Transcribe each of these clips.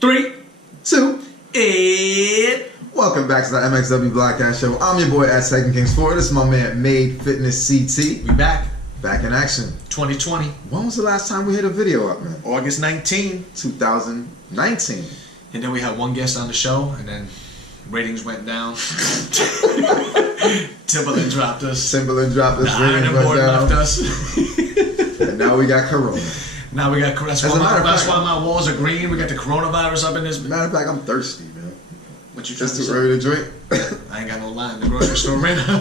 3, 2, 8. Welcome back to the MXW Vlodcast show. I'm your boy at Second Kings 4. This is my man Made Fitness CT. We back. Back in action. 2020. When was the last time we hit a video up, man? August 19. 2019. And then we had one guest on the show, and then ratings went down. Timberland dropped us. Timberland dropped us. The Iron Board left us. And now we got Corona. Now we got. That's why my walls are green. We got the coronavirus up in this. Matter of fact, I'm thirsty, man. What you trying to say? It's too early to drink. I ain't got no line in the grocery store right now.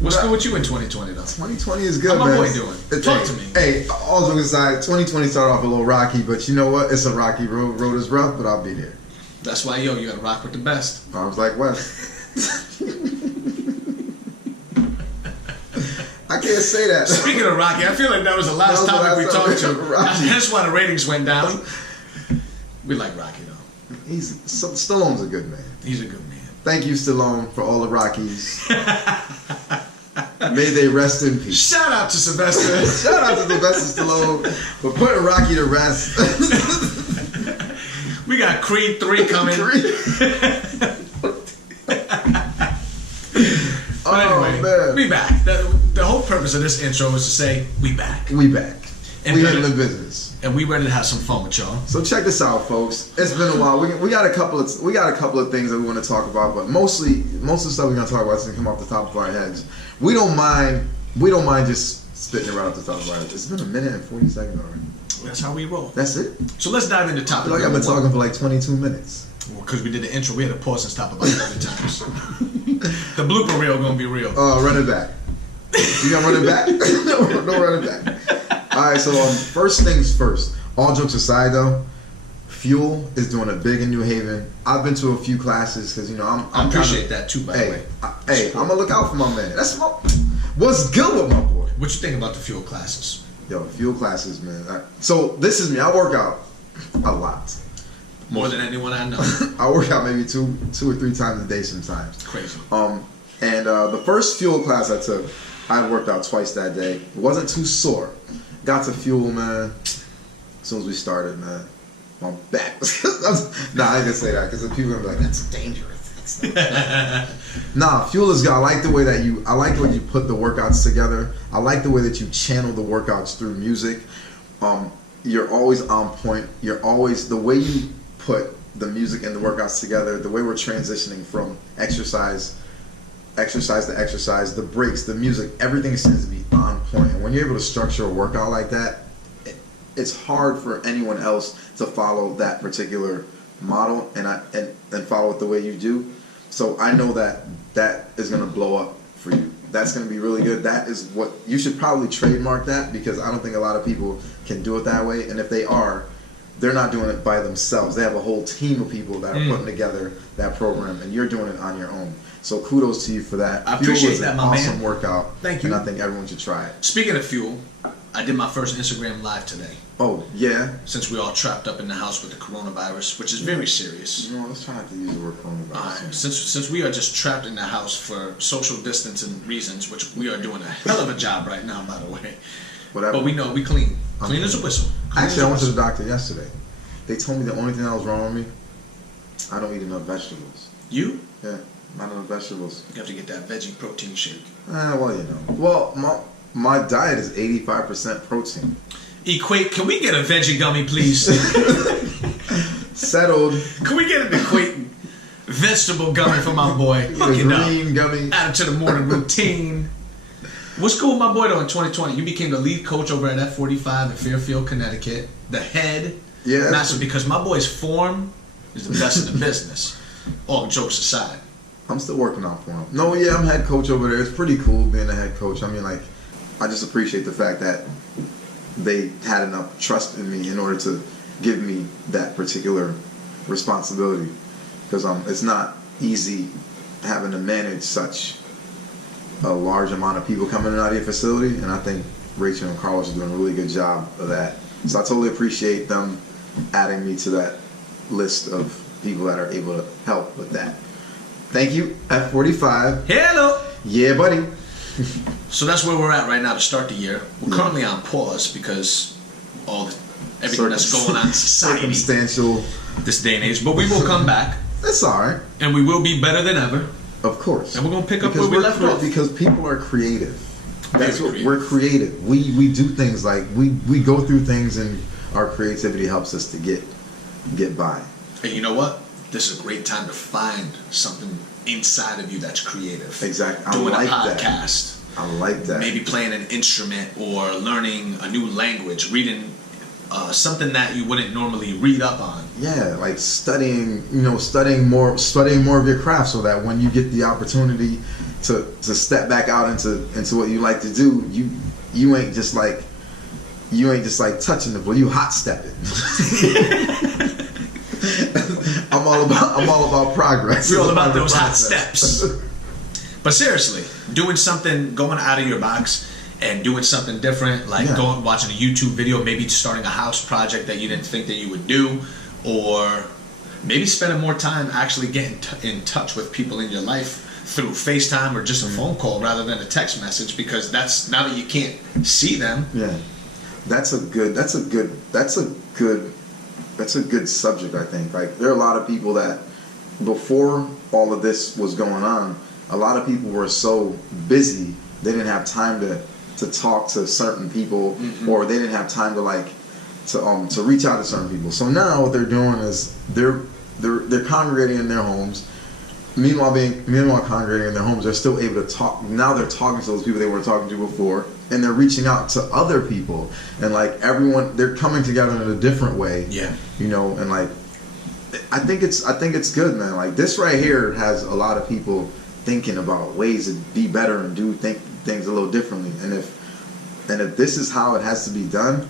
What's good with you in 2020 though? 2020 is good, How man. my boy doing? Talk to me. Hey, all jokes aside, 2020 started off a little rocky, but you know what? It's a rocky road. Road is rough, but I'll be there. That's why, you gotta rock with the best. Arms like West. I can't say that. Speaking of Rocky, I feel like that was the last topic we talked to. That's why the ratings went down. We like Rocky though. Stallone's a good man. He's a good man. Thank you, Stallone, for all the Rockies. May they rest in peace. Shout out to Sylvester. Shout out to Sylvester Stallone for putting Rocky to rest. We got Creed 3 coming. But anyway, man. We back. The whole purpose of this intro is to say we back. We back. And we handling business. And we ready to have some fun with y'all. So check this out, folks. It's been a while. We got a couple of things that we want to talk about, but most of the stuff we're gonna talk about is gonna come off the top of our heads. We don't mind just spitting it right off the top of our heads. It's been a minute and 40 seconds already. That's how we roll. That's it. So let's dive into I topic. feel like I've been talking for like 22 minutes. Well, because we did the intro, we had to pause and stop about 30 times. The blooper reel gonna be real. Run it back. You gonna run it back? No, run it back. All right. So first things first. All jokes aside, though, Fuel is doing it big in New Haven. I've been to a few classes because I appreciate that too. By the way, I'm gonna look out for my man. What's good with my boy. What you think about the Fuel classes? Yo, Fuel classes, man. So this is me. I work out a lot. More than anyone I know. I work out maybe two or three times a day sometimes. Crazy. And the first Fuel class I took, I worked out twice that day. It wasn't too sore. Got to Fuel, man. As soon as we started, man, my back was... Nah, I ain't gonna say that because people are gonna be like, that's dangerous. That's nah, Fuel is good. I like the way you put the workouts together. I like the way that you channel the workouts through music. You're always on point. You're always... The way you put the music and the workouts together, the way we're transitioning from exercise to exercise, the breaks, the music, everything seems to be on point. And when you're able to structure a workout like that, it's hard for anyone else to follow that particular model and follow it the way you do. So I know that is going to blow up for you. That's going to be really good. That is what you should probably trademark that, because I don't think a lot of people can do it that way. And if they are, they're not doing it by themselves. They have a whole team of people that are putting together that program, and you're doing it on your own. So kudos to you for that. I appreciate that, my man. Fuel is an awesome workout. Thank you. And I think everyone should try it. Speaking of Fuel, I did my first Instagram live today. Oh, yeah? Since we're all trapped up in the house with the coronavirus, which is very serious. You know, let's try not to use the word coronavirus. Since we are just trapped in the house for social distancing reasons, which we are doing a hell of a job right now, by the way. Whatever. But we know we clean. Clean as a whistle. Actually, I went to the doctor yesterday. They told me the only thing that was wrong with me, I don't eat enough vegetables. You? Yeah, not enough vegetables. You have to get that veggie protein shake. Well, you know. Well, my diet is 85% protein. Can we get a veggie gummy, please? Settled. Can we get an Equate vegetable gummy for my boy? Hook it green gummy. Add it to the morning routine. What's cool with my boy though in 2020? You became the lead coach over at F45 in Fairfield, Connecticut. The head. Yeah. Master, because my boy's form is the best in the business. All jokes aside. I'm still working on form. No, yeah, I'm head coach over there. It's pretty cool being a head coach. I mean, like, I just appreciate the fact that they had enough trust in me in order to give me that particular responsibility. Because it's not easy having to manage such a large amount of people coming in and out of your facility. And I think Rachel and Carlos are doing a really good job of that. So I totally appreciate them adding me to that list of people that are able to help with that. Thank you, F45. Hello. Yeah, buddy. So that's where we're at right now to start the year. We're currently on pause because all the everything that's going on in society. Circumstantial. This day and age. But we will come back. That's all right. And we will be better than ever. Of course. And we're going to pick up where we left off. Because people are creative. That's what creative. we're creative. We do things like we go through things, and our creativity helps us to get by. And you know what? This is a great time to find something inside of you that's creative. Exactly. Doing I like a podcast. I like that. Maybe playing an instrument or learning a new language, reading something that you wouldn't normally read up on. Yeah, like studying more of your craft, so that when you get the opportunity to step back out into what you like to do, you ain't just like touching the ball, you hot stepping. I'm all about progress. We're all about those hot steps. But seriously, doing out of your box and doing something different, like watching a YouTube video, maybe starting a house project that you didn't think that you would do, or maybe spending more time actually getting in touch with people in your life through FaceTime or just a phone call rather than a text message, because that's, now that you can't see them. Yeah, that's a good subject. I think, like, there are a lot of people that before all of this was going on, a lot of people were so busy they didn't have time to talk to certain people, or they didn't have time to reach out to certain people. So now what they're doing is they're congregating in their homes. Meanwhile congregating in their homes, they're still able to talk. Now they're talking to those people they weren't talking to before, and they're reaching out to other people, and like everyone, they're coming together in a different way. Yeah, and like I think it's good, man. Like, this right here has a lot of people thinking about ways to be better and do things a little differently. And if this is how it has to be done,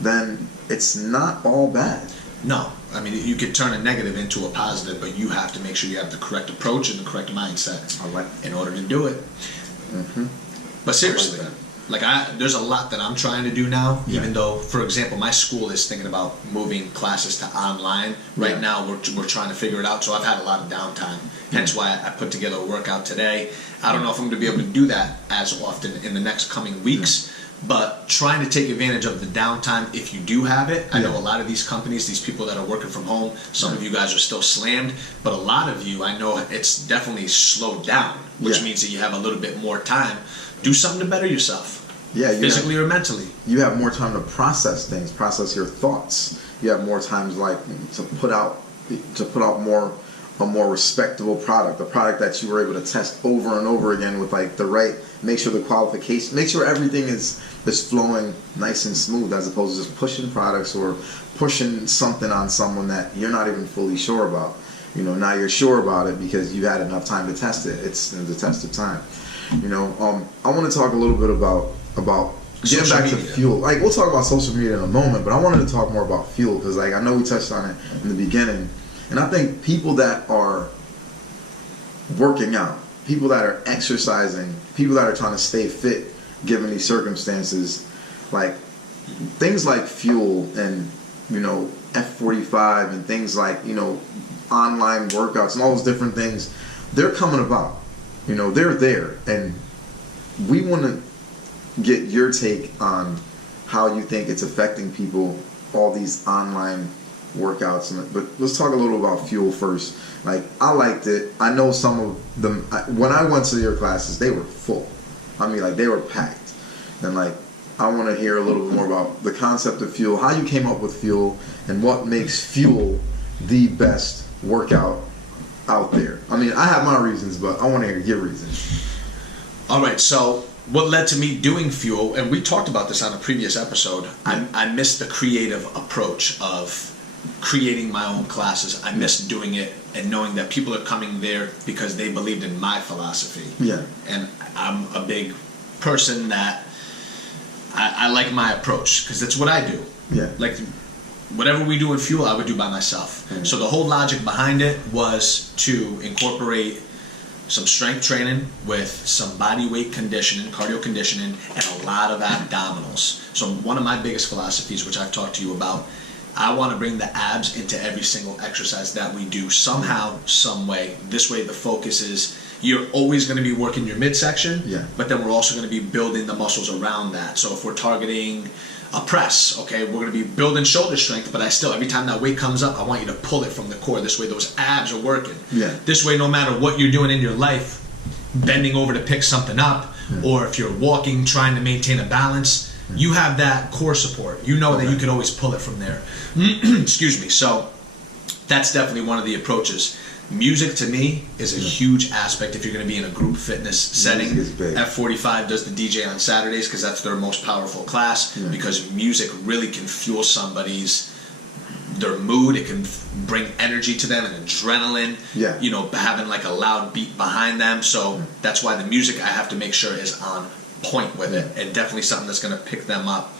then it's not all bad. No, I mean, you could turn a negative into a positive, but you have to make sure you have the correct approach and the correct mindset in order to do it. Mm-hmm. But seriously, there's a lot that I'm trying to do now, even though, for example, my school is thinking about moving classes to online. Right now, we're trying to figure it out, so I've had a lot of downtime. Hence why I put together a workout today. I don't know if I'm going to be able to do that as often in the next coming weeks, but trying to take advantage of the downtime if you do have it. I know a lot of these companies, these people that are working from home, some of you guys are still slammed, but a lot of you, I know it's definitely slowed down, which means that you have a little bit more time. Do something to better yourself. Yeah, physically or mentally. You have more time to process things, process your thoughts. You have more times to put out a more respectable product, a product that you were able to test over and over again with make sure the qualification, make sure everything is flowing nice and smooth, as opposed to just pushing products or pushing something on someone that you're not even fully sure about. Now you're sure about it because you had enough time to test it. It's the test of time. I want to talk a little bit about getting back to fuel. Like, we'll talk about social media in a moment, but I wanted to talk more about fuel because, I know we touched on it in the beginning, and I think people that are working out, people that are exercising, people that are trying to stay fit given these circumstances, like things like fuel and F45 and things like online workouts and all those different things, they're coming about. They're there, and we want to get your take on how you think it's affecting people, all these online workouts. But let's talk a little about fuel first. Like, I liked it. I know some of them, when I went to your classes, they were full. I mean, they were packed. And I want to hear a little bit more about the concept of fuel, how you came up with fuel, and what makes fuel the best workout out there. I mean, I have my reasons, but I want to hear your reasons. All right, so what led to me doing fuel, and we talked about this on a previous episode, I missed the creative approach of creating my own classes. I missed doing it and knowing that people are coming there because they believed in my philosophy. Yeah. And I'm a big person that I like my approach because that's what I do. Yeah. Like, whatever we do in fuel, I would do by myself. Mm-hmm. So the whole logic behind it was to incorporate some strength training with some body weight conditioning, cardio conditioning, and a lot of abdominals. So one of my biggest philosophies, which I've talked to you about, I want to bring the abs into every single exercise that we do somehow, some way. This way the focus is you're always going to be working your midsection, but then we're also going to be building the muscles around that. So if we're targeting a press, okay, we're going to be building shoulder strength, but every time that weight comes up, I want you to pull it from the core. This way those abs are working. This way, no matter what you're doing in your life, bending over to pick something up, or if you're walking, trying to maintain a balance, you have that core support. You know that you can always pull it from there. Excuse me. So that's definitely one of the approaches. Music to me is a huge aspect if you're going to be in a group fitness setting. F45 does the DJ on Saturdays because that's their most powerful class, because music really can fuel their mood. It can bring energy to them and adrenaline, you know, having like a loud beat behind them. So that's why the music I have to make sure is on point with it, and definitely something that's going to pick them up.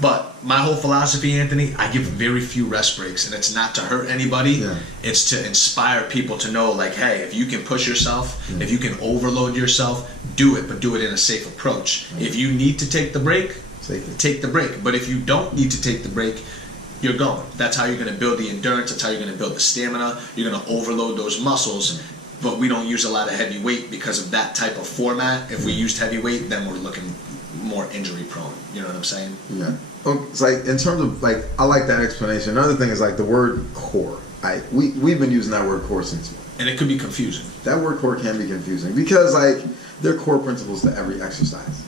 But my whole philosophy, Anthony, I give very few rest breaks, and it's not to hurt anybody. It's to inspire people to know, like, hey, if you can push yourself, if you can overload yourself, do it, but do it in a safe approach. If you need to take the break, take the break. But if you don't need to take the break, you're going. That's how you're going to build the endurance. That's how you're going to build the stamina. You're going to overload those muscles. But we don't use a lot of heavy weight because of that type of format. If we used heavy weight, then we're looking more injury prone. You know what I'm saying? It's like, in terms of, like, I like that explanation. Another thing is, like, the word core. We've been using that word core since. And it could be confusing. That word core can be confusing because, like, there are core principles to every exercise.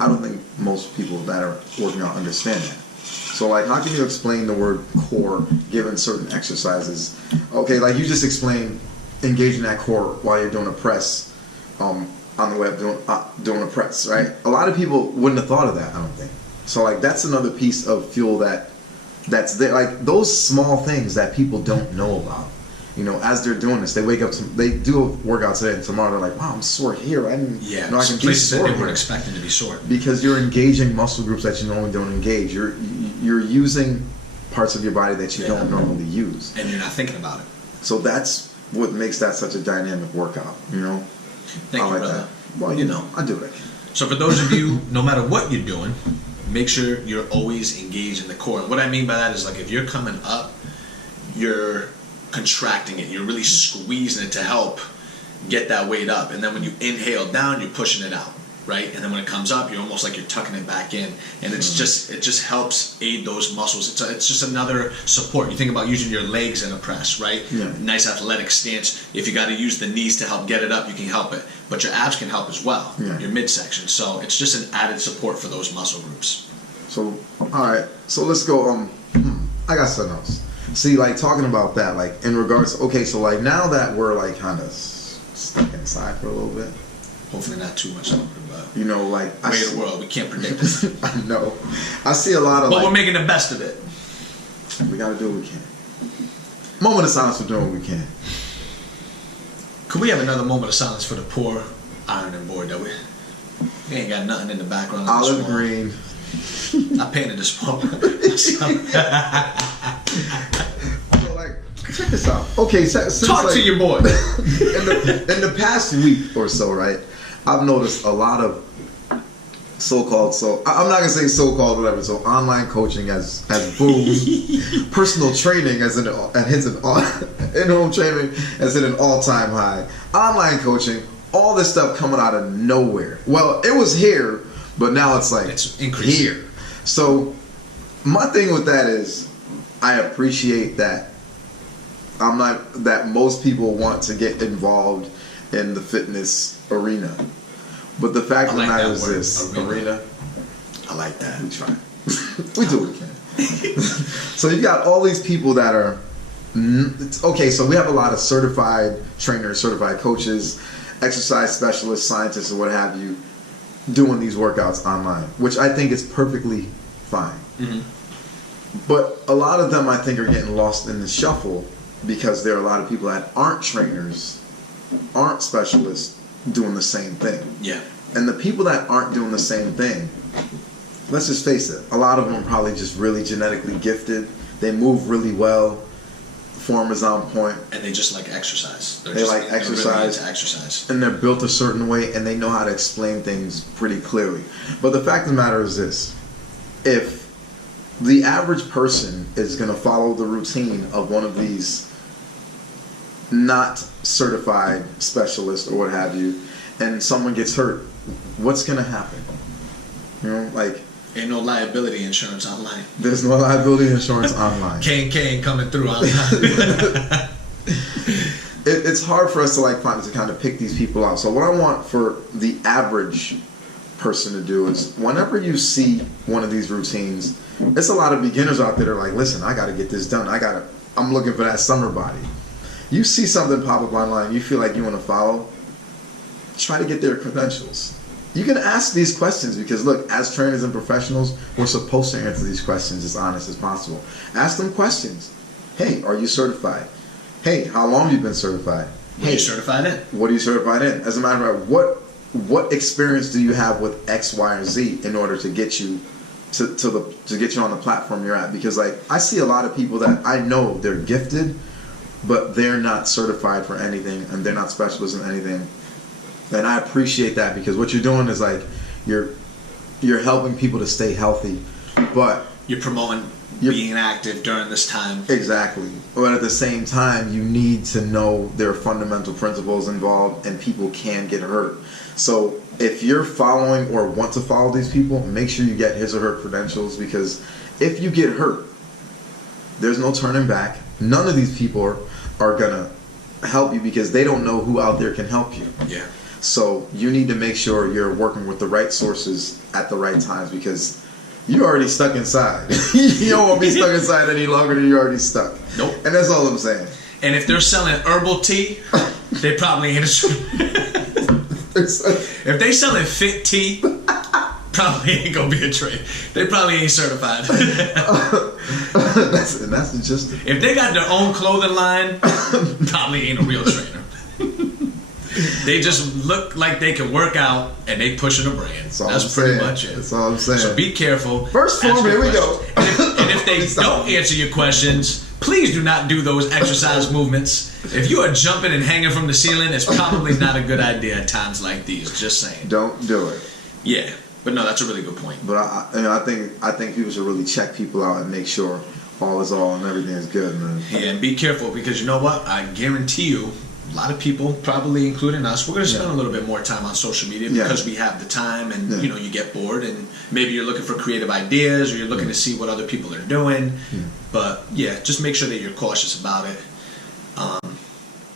I don't think most people that are working out understand that. So, like, how can you explain the word core given certain exercises? Okay, like you just explained engaging that core while you're doing a press, on the way up doing a press, right? A lot of people wouldn't have thought of that, I don't think. So, like, that's another piece of fuel that's there. Like, those small things that people don't know about. You know, as they're doing this, they wake up, they do a workout today, and tomorrow they're like, wow, I'm sore here. I didn't know I can be sore that they weren't expecting to be sore. Because you're engaging muscle groups that you normally don't engage. You're using parts of your body that you don't normally use. And you're not thinking about it. So that's what makes that such a dynamic workout, you know? Thank you, brother. Well, you know, I do what I can. So for those of you, no matter what you're doing, make sure you're always engaged in the core. What I mean by that is, like, if you're coming up, you're contracting it. You're really squeezing it to help get that weight up. And then when you inhale down, you're pushing it out, right? And then when it comes up, you're almost like you're tucking it back in. And it just helps aid those muscles. It's just another support. You think about using your legs in a press, right? Nice athletic stance. If you got to use the knees to help get it up, you can help it. But your abs can help as well, your midsection. So it's just an added support for those muscle groups. So, all right. So let's go. I got something else. See, like, talking about that, like, in regards, okay, so, like, now that we're, like, kind of stuck inside for a little bit. Hopefully not too much longer, but, you know, like, way of the world, we can't predict it. I know. I see a lot of, but like, we're making the best of it. We got to do what we can. Moment of silence for doing what we can. Could we have another moment of silence for the poor ironing board that we ain't got nothing in the background? Olive green. I painted this poem. So, like, check this out. Okay, since, talk like, to your boy. in the past week or so, right? I've noticed a lot of so-called, I'm not gonna say so-called whatever. So online coaching has boomed. Personal training in-home training has hit an all-time high. Online coaching, all this stuff coming out of nowhere. Well, it was here, but now it's like it's increasing here. So my thing with that is, I appreciate that. That most people want to get involved in the fitness arena. But the fact of the matter is this, arena. I like that. We try. We do what we can. So you got all these people that are, okay, so we have a lot of certified trainers, certified coaches, exercise specialists, scientists, or what have you, doing these workouts online, which I think is perfectly fine. But a lot of them, I think, are getting lost in the shuffle because there are a lot of people that aren't trainers, aren't specialists, doing the same thing. And the people that aren't doing the same thing, let's just face it, a lot of them are probably just really genetically gifted. They move really well. Form is on point. And they just like exercise. They like exercise. They're really into exercise. And they're built a certain way, and they know how to explain things pretty clearly. But the fact of the matter is this. If the average person is going to follow the routine of one of these not certified specialists or what have you, and someone gets hurt, what's going to happen? You know, like, ain't no liability insurance online. There's no liability insurance online. K&K ain't coming through online. It's hard for us to kind of pick these people out. So what I want for the average person to do is, whenever you see one of these routines, there's a lot of beginners out there that are like, listen, I got to get this done. I'm looking for that summer body. You see something pop up online, you feel like you want to follow, try to get their credentials. You can ask these questions because, look, as trainers and professionals, we're supposed to answer these questions as honest as possible. Ask them questions. Hey, are you certified? Hey, how long have you been certified? What are you certified in? What are you certified in? As a matter of fact, what experience do you have with X, Y, or Z in order to get you to get you on the platform you're at? Because, like, I see a lot of people that I know they're gifted, but they're not certified for anything and they're not specialists in anything. And I appreciate that, because what you're doing is, like, you're helping people to stay healthy, but you're promoting being active during this time. Exactly. But at the same time, you need to know there are fundamental principles involved, and people can get hurt. So if you're following or want to follow these people, make sure you get his or her credentials, because if you get hurt, there's no turning back. None of these people are gonna help you because they don't know who out there can help you. Yeah. So you need to make sure you're working with the right sources at the right times, because you're already stuck inside. You don't want to be stuck inside any longer than you're already stuck. Nope. And that's all I'm saying. And if they're selling herbal tea, they probably ain't if they selling fit tea, probably ain't gonna be a trade. They probably ain't certified. that's just if they got their own clothing line, probably ain't a real trainer. They just look like they can work out and they pushing a brand. That's pretty much it. That's all I'm saying. So be careful. First form, here we go. And if they don't answer your questions, please do not do those exercise movements. If you are jumping and hanging from the ceiling, it's probably not a good idea at times like these. Just saying. Don't do it. Yeah, but no, that's a really good point. But I think people should really check people out and make sure all is all and everything is good, man. Yeah, and be careful, because you know what? I guarantee you, a lot of people, probably including us, we're going to spend a little bit more time on social media because we have the time, and you know, you get bored, and maybe you're looking for creative ideas, or you're looking to see what other people are doing. But yeah, just make sure that you're cautious about it.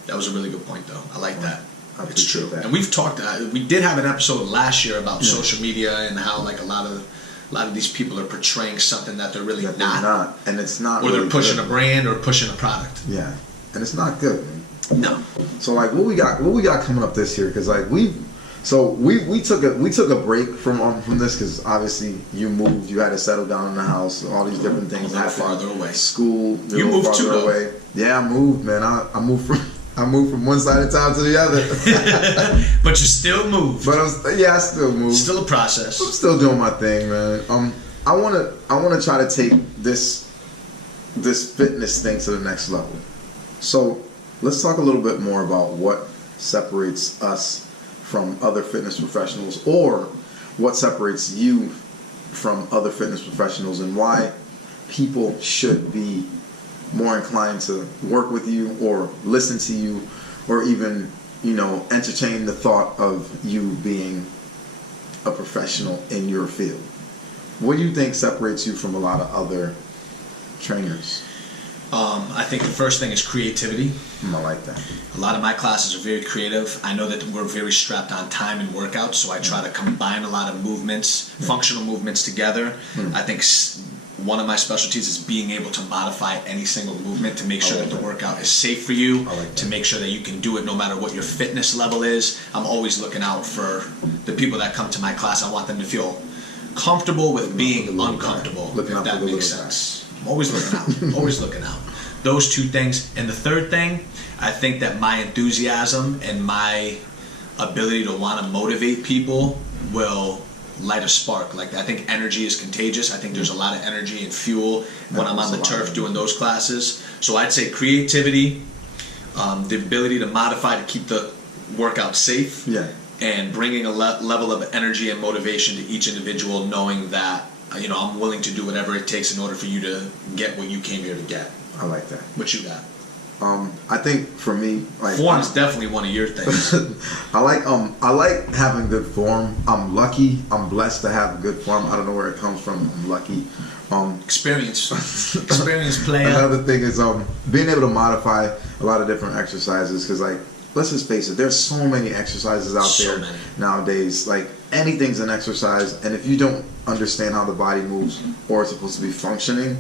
That was a really good point, though. I like that. It's true. That. And we've talked. We did have an episode last year about social media and how, like, a lot of these people are portraying something that they're really not. And it's not. Or really they're pushing good. a brand or pushing a product. Yeah, and it's not good, man. No. So, like, what we got coming up this year? Because, like, we took a break from this, because obviously you moved, you had to settle down in the house, all these different things. A little farther away. School. You moved too, though. Away. Yeah, I moved, man. I moved from one side of town to the other. But you still moved. But I still moved. Still a process. I'm still doing my thing, man. I wanna try to take this fitness thing to the next level. So let's talk a little bit more about what separates us from other fitness professionals, or what separates you from other fitness professionals, and why people should be more inclined to work with you or listen to you, or even, entertain the thought of you being a professional in your field. What do you think separates you from a lot of other trainers? I think the first thing is creativity. I like that. A lot of my classes are very creative. I know that we're very strapped on time and workouts, so I try to combine a lot of movements, functional movements together. I think one of my specialties is being able to modify any single movement to make sure that the workout is safe for you, to make sure that you can do it no matter what your fitness level is. I'm always looking out for the people that come to my class. I want them to feel comfortable with being uncomfortable, if that makes sense. I'm always looking out. Always looking out. Those two things. And the third thing, I think that my enthusiasm and my ability to want to motivate people will light a spark. Like, I think energy is contagious. I think there's a lot of energy and fuel when I'm on the turf doing those classes. So I'd say creativity, the ability to modify to keep the workout safe, yeah, and bringing a level of energy and motivation to each individual, knowing that I'm willing to do whatever it takes in order for you to get what you came here to get. I like that. What you got? I think for me, like, form is definitely one of your things. I like having good form. I'm lucky. I'm blessed to have good form. I don't know where it comes from. I'm lucky. Experience player. Another thing is being able to modify a lot of different exercises, because, like, let's just face it, there's so many exercises out there nowadays. Like, anything's an exercise, and if you don't understand how the body moves or it's supposed to be functioning,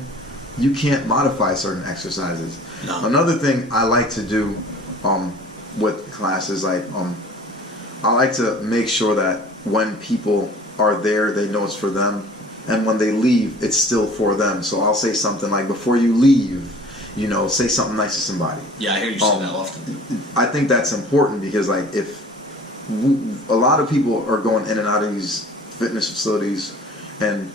you can't modify certain exercises. No. Another thing I like to do with classes, like, I like to make sure that when people are there, they know it's for them, and when they leave, it's still for them. So I'll say something like, before you leave, say something nice to somebody. Yeah, I hear you say that often. I think that's important, because, like, if a lot of people are going in and out of these fitness facilities and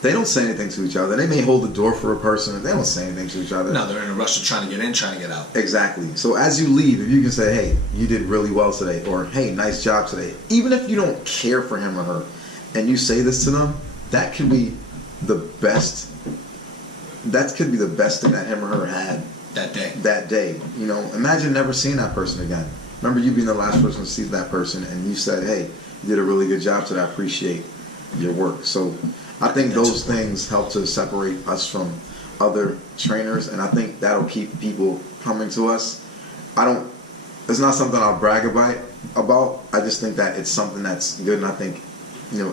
they don't say anything to each other. They may hold the door for a person and they don't say anything to each other. No, they're in a rush of trying to get in, trying to get out. Exactly. So as you leave, if you can say, hey, you did really well today, or hey, nice job today, even if you don't care for him or her, and you say this to them, that could be the best. That could be the best thing that him or her had that day. That day. Imagine never seeing that person again. Remember you being the last person to see that person, and you said, hey, you did a really good job today. I appreciate your work. So I think those things help to separate us from other trainers, and I think that'll keep people coming to us. It's not something I'll brag about. I just think that it's something that's good, and I think,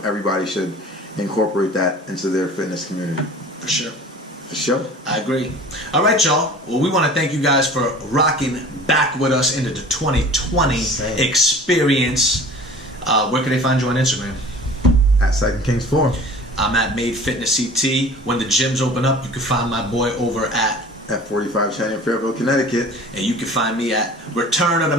everybody should incorporate that into their fitness community. For sure. For sure. I agree. All right, y'all. Well, we want to thank you guys for rocking back with us into the 2020 experience. Where can they find you on Instagram? At Second Kings 4. I'm at Made Fitness CT. When the gyms open up, you can find my boy over at F45 Trusting in Fairfield, Connecticut. And you can find me at Return of the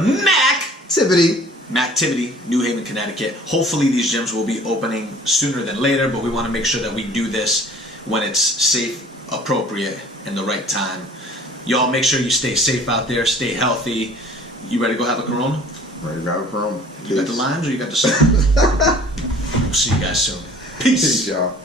Mactivity, New Haven, Connecticut. Hopefully these gyms will be opening sooner than later, but we want to make sure that we do this when it's safe, appropriate, and the right time. Y'all make sure you stay safe out there, stay healthy. You ready to go have a Corona? Ready to go have a Corona. You got the limes or you got the soda? We'll see you guys soon. Peace. Peace, y'all.